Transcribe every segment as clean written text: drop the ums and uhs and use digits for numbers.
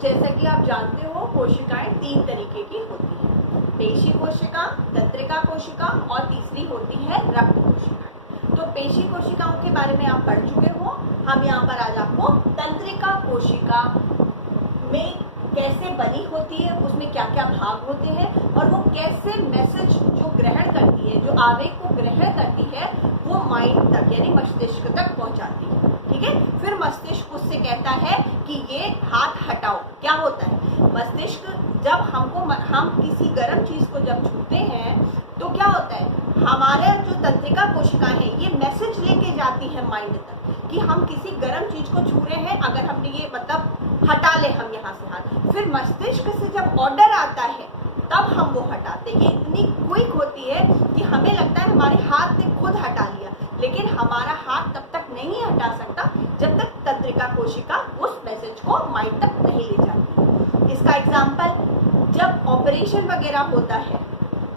जैसा कि आप जानते हो कोशिकाएं 3 तरीके की होती हैं, पेशी कोशिका, तंत्रिका कोशिका और तीसरी होती है रक्त कोशिकाएं। तो पेशी कोशिकाओं के बारे में आप पढ़ चुके हो। हम यहाँ पर आज आपको तंत्रिका कोशिका में कैसे बनी होती है, उसमें क्या क्या भाग होते हैं और वो कैसे मैसेज जो ग्रहण करती है, जो आवेग को ग्रहण करती है, वो माइंड तक यानी मस्तिष्क तक पहुंचाती है। ठीक है, फिर मस्तिष्क उससे कहता है कि ये हाथ हटाओ। क्या होता है, मस्तिष्क जब हम किसी गर्म चीज को जब छूते हैं तो क्या होता है, हमारे जो तंत्रिका कोशिकाएं हैं ये मैसेज लेके जाती है माइंड तक कि हम किसी गर्म चीज को छू रहे हैं, अगर हमने ये मतलब हटा ले हम यहाँ से हाथ। फिर मस्तिष्क से जब ऑर्डर आता है तब हम वो हटाते हैं। ये इतनी क्विक होती है कि हमें लगता है हमारे हाथ ने खुद हटा लिया, लेकिन हमारा हाथ तब तक नहीं हटा सकता जब तक तंत्रिका कोशिका उस मैसेज को माइंड तक नहीं ले जाती। इसका एग्जाम्पल, जब ऑपरेशन वगैरह होता है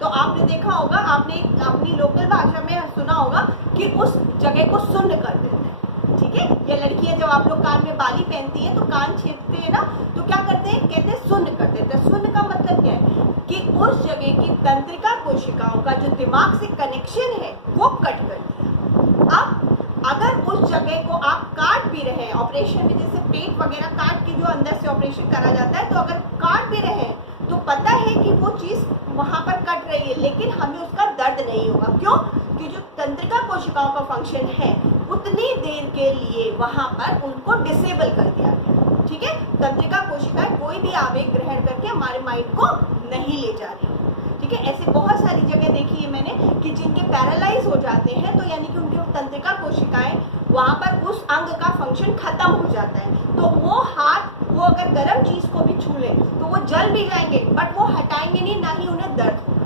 तो आपने देखा होगा, आपने अपनी लोकल भाषा में सुना होगा कि उस जगह को सुन्न कर देते हैं। ठीक है, या लड़कियां जब आप लोग कान में बाली पहनती हैं तो कान छेदते हैं ना, तो क्या करते हैं, कहते हैं सुन्न कर देते हैं। सुन्न का मतलब क्या है कि उस जगह की तंत्रिका कोशिकाओं का जो दिमाग से कनेक्शन है वो कट कर दिया। अब अगर उस जगह को आप काट भी रहे हैं, ऑपरेशन में जैसे पेट वगैरह काट के जो अंदर से ऑपरेशन करा जाता है, तो अगर काट भी रहे हैं तो पता है कि वो चीज वहां पर कट रही है, लेकिन हमें उसका दर्द नहीं होगा। क्यों? कि जो तंत्रिका कोशिकाओं का फंक्शन है उतनी देर के लिए वहां पर उनको डिसेबल कर दिया गया। ठीक है, तंत्रिका कोशिकाएं कोई भी आवेग ग्रहण करके हमारे माइंड को नहीं ले जा रही। ठीक है, ऐसे बहुत सारी जगह देखी है मैंने कि जिनके पैरालाइज हो जाते हैं, तो यानी कि उनकी तंत्रिका कोशिकाएं वहां पर उस अंग का फंक्शन खत्म हो जाता है, तो वो हाथ वो अगर गर्म चीज को भी छू ले तो वो जल भी जाएंगे, बट वो हटाएंगे नहीं, ना ही उन्हें दर्द होगा।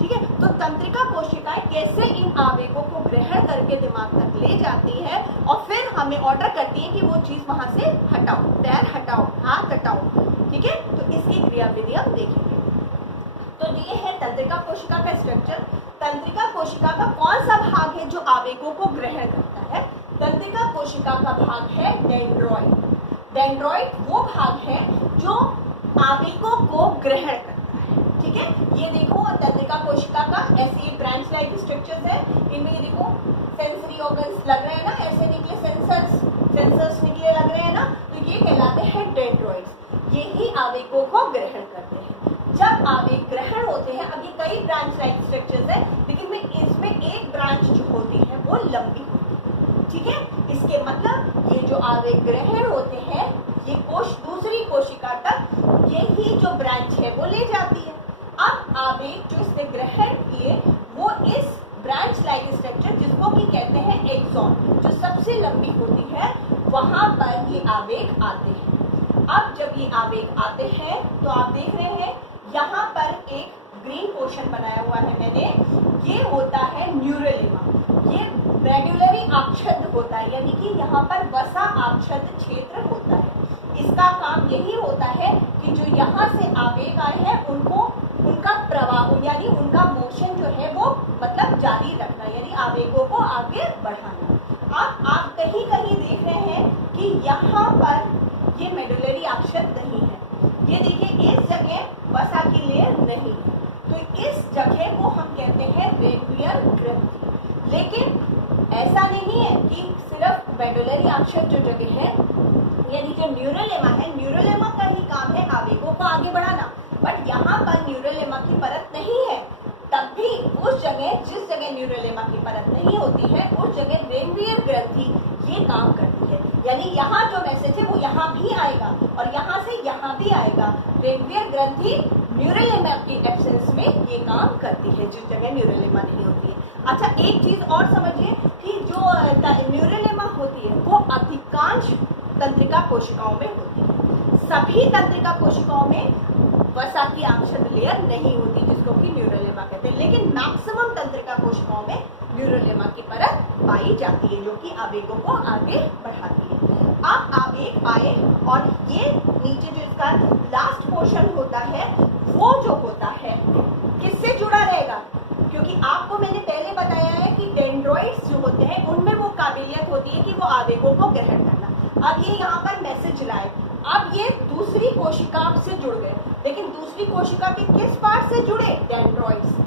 ठीक है, तो तंत्रिका कोशिकाएं कैसे इन आवेगों को ग्रहण करके दिमाग तक ले जाती है और फिर हमें ऑर्डर करती है कि वो चीज वहां से हटाओ, पैर हटाओ, हाथ हटाओ। ठीक है, तो इसकी क्रियाविधि हम देखेंगे। तो ये है तंत्रिका कोशिका का स्ट्रक्चर। तंत्रिका कोशिका का कौन सा भाग है जो आवेगों को ग्रहण करता है? तंत्रिका कोशिका का भाग है डेंड्रॉइड। डेंड्रॉइड वो भाग है जो आवेगों को ग्रहण करता है। ठीक है, ये देखो तंत्रिका कोशिका का ऐसे ये ब्रांच लाइक स्ट्रक्चर्स है, इनमें ये देखो सेंसरी ऑर्गन्स लग रहे हैं ना, ऐसे निकले सेंसर्स निकले लग रहे हैं ना, तो ये कहलाते हैं डेंड्रॉइड्स। ये ही आवेगों को ग्रहण करते हैं। जब आवेग ग्रहण होते हैं, अब ये कई ब्रांच लाइक स्ट्रक्चर्स है, लेकिन इसमें एक ब्रांच जो होती है वो लंबी होती है। ठीक है, इसके मतलब ये जो आवेग ग्रहण होते हैं ये दूसरी कोशिका तक यही जो ब्रांच है वो ले जाती है। अब आवेग जो इसने ग्रहण किए वो इस ब्रांच लाइक स्ट्रक्चर, जिसको कि कहते हैं एक्सॉन, जो सबसे लंबी होती है, वहां पर ये आवेग आते हैं। अब जब ये आवेग आते हैं तो आप देख रहे हैं यहाँ पर एक ग्रीन पोर्शन बनाया हुआ है मैंने, ये होता है न्यूरोलेमा। ये मेडुलरी आच्छादन होता है, यानी कि यहाँ पर वसा आच्छादन क्षेत्र होता है। इसका काम यही होता है कि जो यहाँ से आवेग आए हैं उनको उनका प्रवाह यानी उनका मोशन जो है वो मतलब जारी रखना, यानी आवेगों को आगे बढ़ाना। अब आप कहीं कहीं देख रहे हैं कि यहाँ पर ये मेडुलरी आच्छादन नहीं है। ये देखिए इस जगह वसा की लेयर नहीं है, तो इस जगह को हम कहते हैं रेनवियर ग्रंथि। लेकिन ऐसा नहीं है कि सिर्फ मेडुलरी आच्छादन जो जगह है, यानी जो न्यूरोलेमा है, न्यूरोलेमा का ही काम है आवेगों को आगे बढ़ाना, बट यहाँ पर न्यूरोलेमा की परत नहीं है। तब भी उस जगह जिस जगह न्यूरोलेमा की परत नहीं होती है उस जगह रेनवियर ग्रंथि ये काम करती है, यानी यहाँ जो मैसेज है वो यहाँ भी आएगा और यहाँ से यहाँ भी आएगा। रेनवियर ग्रंथि न्यूरोलेमा की एब्सेंस में ये काम करती है, जिस जगह न्यूरोलेमा नहीं होती है। अच्छा, एक चीज और समझिए कि जो न्यूरोलेमा होती है वो अधिकांश तंत्रिका कोशिकाओं में होती है। सभी तंत्रिका कोशिकाओं में वसा की आच्छादन लेयर नहीं होती, जिसको कि न्यूरोलेमा कहते हैं, लेकिन मैक्सिमम तंत्रिका कोशिकाओं में न्यूरोलेमा की परत पाई जाती है, जो कि आवेगों को आगे बढ़ाती है। अब आवेग आए और ये नीचे जो इसका लास्ट पोर्शन होता है वो जो होता है किससे जुड़ा रहेगा? क्योंकि आपको मैंने पहले बताया है कि डेंड्रॉइड्स जो होते हैं उनमें वो काबिलियत होती है कि वो आवेगों को ग्रहण करना। अब ये यहाँ पर मैसेज लाए, अब ये दूसरी कोशिका से जुड़ गए, लेकिन दूसरी कोशिका के किस पार्ट से जुड़े? डेंड्रॉइड से।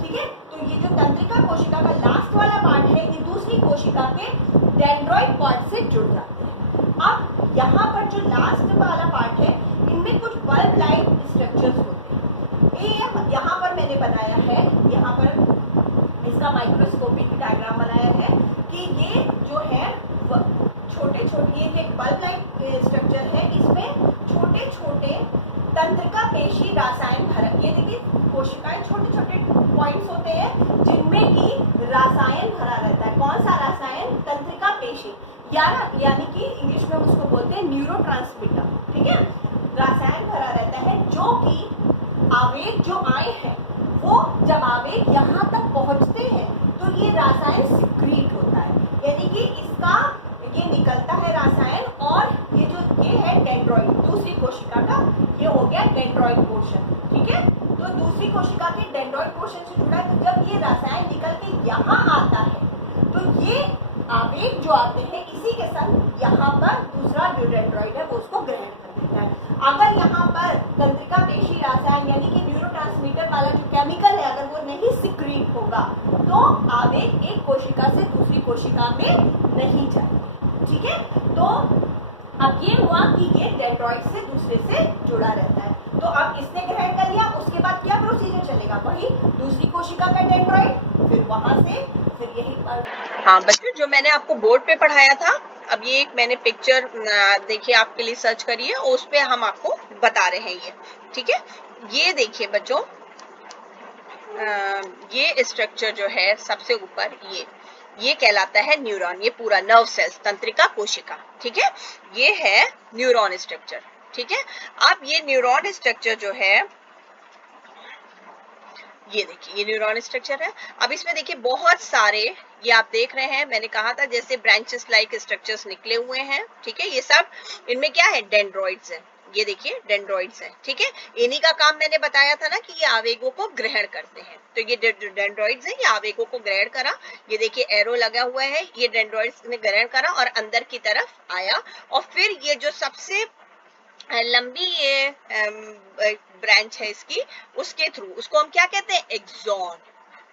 ठीक है, तो ये जो तंत्रिका कोशिका का लास्ट वाला पार्ट है, ये दूसरी कोशिका के डेंड्रॉइड पार्ट से जुड़ जाते हैं। अब यहाँ पर जो लास्ट वाला पार्ट है, इनमें कुछ बल्ब लाइक स्ट्रक्चर्स होते हैं। ये यहाँ पर मैंने बनाया है, यहाँ पर इसका माइक्रोस्कोपिक डायग्राम बनाया है कि ये जो है छोटे छोटे ये एक बल्ब लाइक स्ट्रक्चर है, इसमें छोटे छोटे तंत्रिका पेशी रासायन भरा, ये देखिए कोशिकाएं छोटे छोटे पॉइंट्स होते हैं जिनमें कि रासायन भरा रहता है। कौन सा रासायन? तंत्रिका पेशी, यानी कि इंग्लिश में उसको बोलते हैं न्यूरोट्रांसमीटर। ठीक है, रासायन भरा रहता है जो कि आवेग जो आए हैं, वो जब आवेग यहाँ तक पहुंचते हैं तो ये रासायन सिक्रीट होता है, यानी कि इसका ये निकलता है रासायन। और ये जो ये है डेंड्रॉइड, दूसरी कोशिका का ये हो गया डेंड्रॉइड पोर्शन। ठीक है, तो दूसरी कोशिका के डेंड्रॉइड पोर्शन से जुड़ा, तो जब ये रासायन निकल के यहाँ आता है तो ये आवेग जो आते हैं इसी के संग यहाँ पर दूसरा जो डेंड्रॉइड है वो उसको ग्रहण कर देता है। अगर यहाँ पर तंत्रिका पेशी रासायन यानी कि न्यूरोट्रांसमीटर वाला जो केमिकल है, अगर वो नहीं सिक्रीट होगा तो आवेग एक कोशिका से दूसरी कोशिका में नहीं जाएगा। ठीक है, तो अब ये हुआ कि ये डेंड्रॉइड से दूसरे से जुड़ा रहता है। तो अब इसने ग्रहण कर लिया, उसके बाद क्या प्रोसीजर चलेगा? वही दूसरी कोशिका का डेंड्रॉइड, फिर वहां से फिर यही पर। हाँ बच्चों, जो मैंने आपको बोर्ड पे पढ़ाया था, अब ये एक मैंने पिक्चर देखिए आपके लिए सर्च करिए, उस पे हम आपको बता रहे हैं ये। ठीक है, ये देखिए बच्चों, ये स्ट्रक्चर जो है सबसे ऊपर, ये कहलाता है न्यूरॉन। ये पूरा नर्व सेल्स, तंत्रिका कोशिका। ठीक है, ये है न्यूरॉन स्ट्रक्चर। ठीक है, अब ये न्यूरॉन स्ट्रक्चर जो है, ये देखिए ये न्यूरॉन स्ट्रक्चर है। अब इसमें देखिए बहुत सारे, ये आप देख रहे हैं, मैंने कहा था जैसे ब्रांचेस लाइक स्ट्रक्चर्स निकले हुए हैं। ठीक है, ये सब इनमें क्या है? डेंड्रॉइड्स है। ये देखिए डेंड्रॉइड्स है। ठीक है, इन्हीं का काम मैंने बताया था ना कि ये आवेगों को ग्रहण करते हैं। तो ये डेंड्रॉइड्स है, ये आवेगों को ग्रहण करा। ये देखिए एरो लगा हुआ है, ये डेंड्रॉइड्स ने ग्रहण करा और अंदर की तरफ आया। और फिर ये जो सबसे लंबी ये ब्रांच है इसकी, उसके थ्रू, उसको हम क्या कहते हैं? एक्सॉन।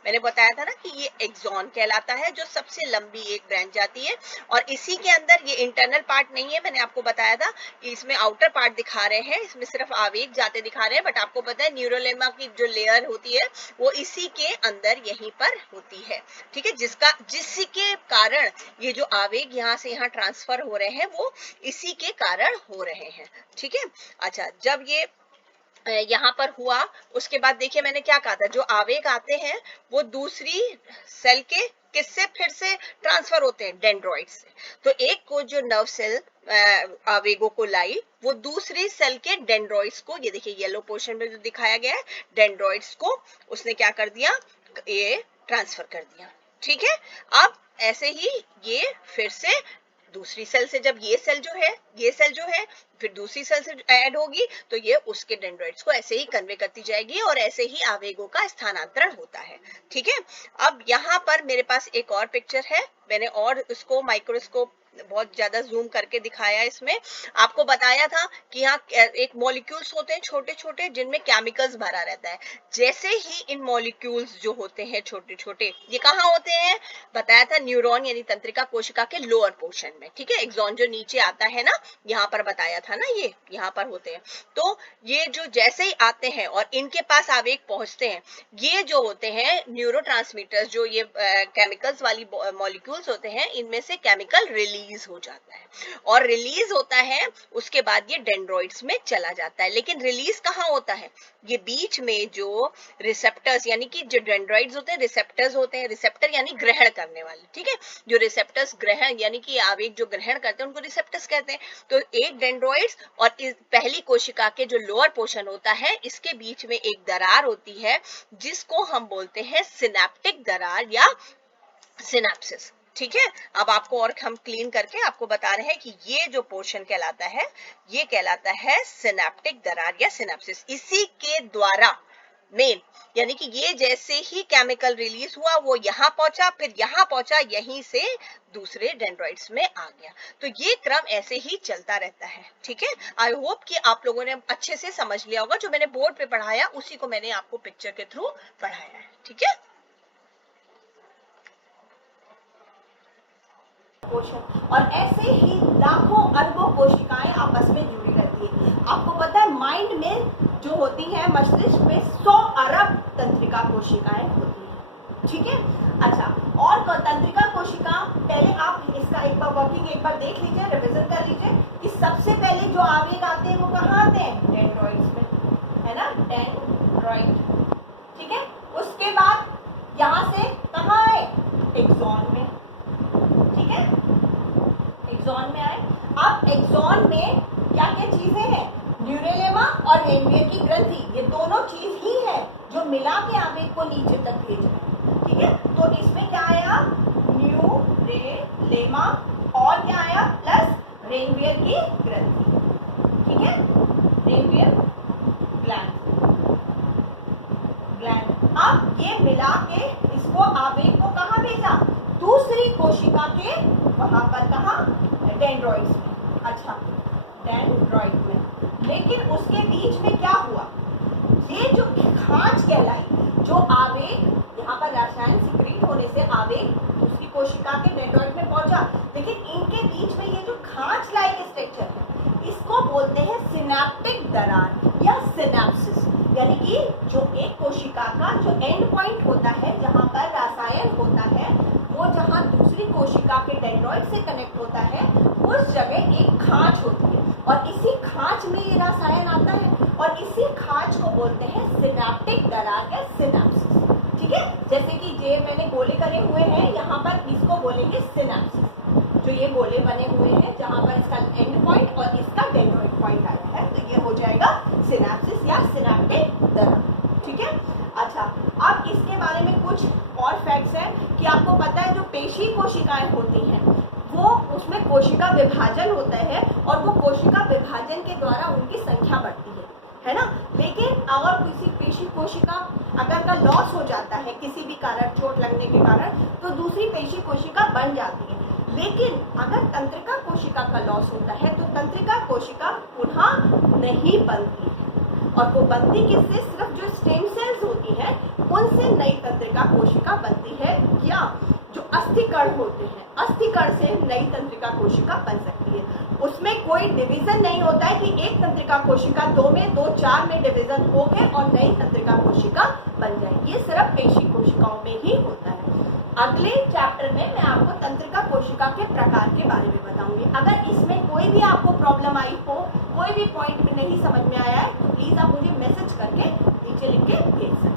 मैंने बताया था ना कि ये एक्सॉन कहलाता है, जो सबसे लंबी एक ब्रांच जाती है। और इसी के अंदर ये इंटरनल पार्ट नहीं है, मैंने आपको बताया था कि इसमें आउटर पार्ट दिखा रहे हैं, इसमें सिर्फ आवेग जाते दिखा रहे हैं, बट आपको पता है न्यूरोलेमा की जो लेयर होती है वो इसी के अंदर यहीं पर होती है। ठीक है, जिसके कारण ये जो आवेग यहाँ से यहाँ ट्रांसफर हो रहे हैं वो इसी के कारण हो रहे हैं। ठीक है, अच्छा, जब ये यहाँ पर हुआ, उसके बाद देखिए मैंने क्या कहा था, जो आवेग आते हैं वो दूसरी सेल के किससे फिर से ट्रांसफर होते हैं? डेंड्रॉइड से। तो एक को जो नर्व सेल आवेगों को लाई, वो दूसरी सेल के डेंड्रॉइड्स को, ये देखिए येलो पोर्शन में जो दिखाया गया है, डेंड्रॉइड्स को उसने क्या कर दिया? ये ट्रांसफर कर दिया। ठीक है, अब ऐसे ही ये फिर से दूसरी सेल से, जब ये सेल जो है फिर दूसरी सेल से ऐड होगी, तो ये उसके डेंड्रॉइड्स को ऐसे ही कन्वे करती जाएगी और ऐसे ही आवेगों का स्थानांतरण होता है। ठीक है, अब यहाँ पर मेरे पास एक और पिक्चर है, मैंने और उसको माइक्रोस्कोप बहुत ज्यादा जूम करके दिखाया। इसमें आपको बताया था कि यहाँ एक मॉलिक्यूल्स होते हैं छोटे छोटे, जिनमें केमिकल्स भरा रहता है। जैसे ही इन मॉलिक्यूल्स जो होते हैं छोटे छोटे, ये कहाँ होते हैं? बताया था न्यूरॉन यानी तंत्रिका कोशिका के लोअर पोर्शन में। ठीक है, एक्सॉन जो नीचे आता है ना, यहाँ पर बताया था ना, ये यहाँ पर होते हैं। तो ये जो जैसे ही आते हैं और इनके पास आवेग पहुंचते हैं, ये जो होते हैं न्यूरोट्रांसमीटर्स, जो ये केमिकल्स वाली मॉलिक्यूल्स होते हैं, इनमें से केमिकल रिलीज हो जाता है। और रिलीज होता है, उसके बाद ये डेंड्रॉइड्स में चला जाता है। लेकिन रिलीज कहाँ होता है? ये बीच में जो रिसेप्टर्स, यानी कि जो डेंड्रॉइड्स होते हैं, रिसेप्टर्स होते हैं। रिसेप्टर यानी ग्रहण करने वाले। ठीक है, जो रिसेप्टर्स ग्रहण यानी कि आवेग जो ग्रहण करते हैं उनको रिसेप्टर्स कहते हैं। तो एक डेंड्रॉइड्स और इस पहली कोशिका के जो लोअर पोर्शन होता है, इसके बीच में एक दरार होती है, जिसको हम बोलते हैं सिनेप्टिक दरार या सिनेप्सिस। ठीक है, अब आपको और हम क्लीन करके आपको बता रहे हैं कि ये जो पोर्शन कहलाता है, ये कहलाता है सिनेप्टिक दरार या सिनेप्सिस। इसी के द्वारा मेन, यानी कि ये जैसे ही केमिकल रिलीज हुआ वो यहाँ पहुंचा, फिर यहाँ पहुंचा, यहीं से दूसरे डेंड्राइट्स में आ गया। तो ये क्रम ऐसे ही चलता रहता है, ठीक है। आई होप कि आप लोगों ने अच्छे से समझ लिया होगा। जो मैंने बोर्ड पे पढ़ाया उसी को मैंने आपको पिक्चर के थ्रू पढ़ाया है, ठीक है। और ऐसे ही लाखों अरबों कोशिकाएं आपस में जुड़ी रहती है। आपको पता है माइंड में जो होती है, मस्तिष्क में 100 अरब तंत्रिका कोशिकाएं होती है, ठीक है। अच्छा, और तंत्रिका कोशिका, पहले आप इसका एक बार वर्किंग एक बार देख लीजिए, रिवीजन कर लीजिए कि सबसे पहले जो आवेग आते हैं वो कहाँ आते हैं? डेंड्रॉइड्स में, है ना, डेंड्रॉइड, ठीक है। उसके बाद यहाँ से कहाँ आए? एक्सॉन में, ठीक है, एक्सॉन में आए। अब एक्सॉन में क्या क्या चीजें हैं? न्यूरेलेमा और रेनवियर की ग्रंथि, ये दोनों चीज ही है जो मिला के आवेग को नीचे तक भेज रहे हैं, ठीक है। तो इसमें क्या आया? न्यूरेलेमा और क्या आया? प्लस रेनवियर की ग्रंथि, ठीक है, रेनवियर ग्लैंड। अब ये मिला के इसको आवेग को कहाँ भेजा? दूसरी कोशिका के वहां पर, कहा? डेंड्रॉइड्स में। अच्छा, डेंड्रॉइड में, लेकिन उसके बीच में क्या हुआ? ये जो खांच कहलाई, जो आवेग यहाँ पर रसायन सिक्रीट होने से आवेग दूसरी कोशिका के डेंड्रॉइड में पहुंचा, लेकिन इनके बीच में ये जो खांच लाइक स्ट्रक्चर है, इसको बोलते हैं सिनेप्टिक दरार या सिनेप्सिस। यानी कि जो एक कोशिका का जो एंड पॉइंट होता है, जहाँ पर रसायन होता है, वो जहाँ दूसरी कोशिका के डेंड्रॉइड से कनेक्ट होता है, उस जगह एक खांच होती है और इसी खांच में ये रसायन आता है और इसी खांच को बोलते हैं सिनेप्टिक दरार या सिनेप्सिस, ठीक है। जैसे कि ये मैंने गोले करे हुए हैं, यहाँ पर इसको बोलेंगे सिनेप्सिस। जो ये गोले बने हुए हैं जहाँ पर इसका एंड पॉइंट और इसका डेंड्रॉइड पॉइंट आया है, तो ये हो जाएगा सिनेप्सिस या सिनेप्टिक दरार, ठीक है। अच्छा, अब इसके बारे में कुछ और फैक्ट्स हैं कि आपको पता है जो पेशी कोशिकाएं होती हैं वो, उसमें कोशिका विभाजन होता है और वो कोशिका विभाजन के द्वारा उनकी संख्या बढ़ती है ना। लेकिन अगर किसी पेशी कोशिका अगर का लॉस हो जाता है किसी भी कारण, चोट लगने के कारण, तो दूसरी पेशी कोशिका बन जाती है। लेकिन अगर तंत्रिका कोशिका का लॉस होता है तो तंत्रिका कोशिका पुनः नहीं बनती है, और वो बनती किससे? सिर्फ जो स्टेम सेल्स होती हैं उनसे नई तंत्रिका कोशिका बनती है, या जो अस्थिकण होते हैं, अस्थिकण से नई तंत्रिका कोशिका बन सकती है। उसमें कोई डिवीजन नहीं होता है कि एक तंत्रिका कोशिका 2 में, 2, 4 में डिवीजन हो गए और नई तंत्रिका कोशिका बन जाए। ये सिर्फ पेशी कोशिकाओं में ही होता है। अगले चैप्टर में मैं आपको तंत्रिका कोशिका के प्रकार के बारे में बताऊंगी। अगर इसमें कोई भी आपको प्रॉब्लम आई हो, कोई भी पॉइंट में नहीं समझ में आया है, तो प्लीज आप मुझे मैसेज करके नीचे लिख के भेज सकते हैं।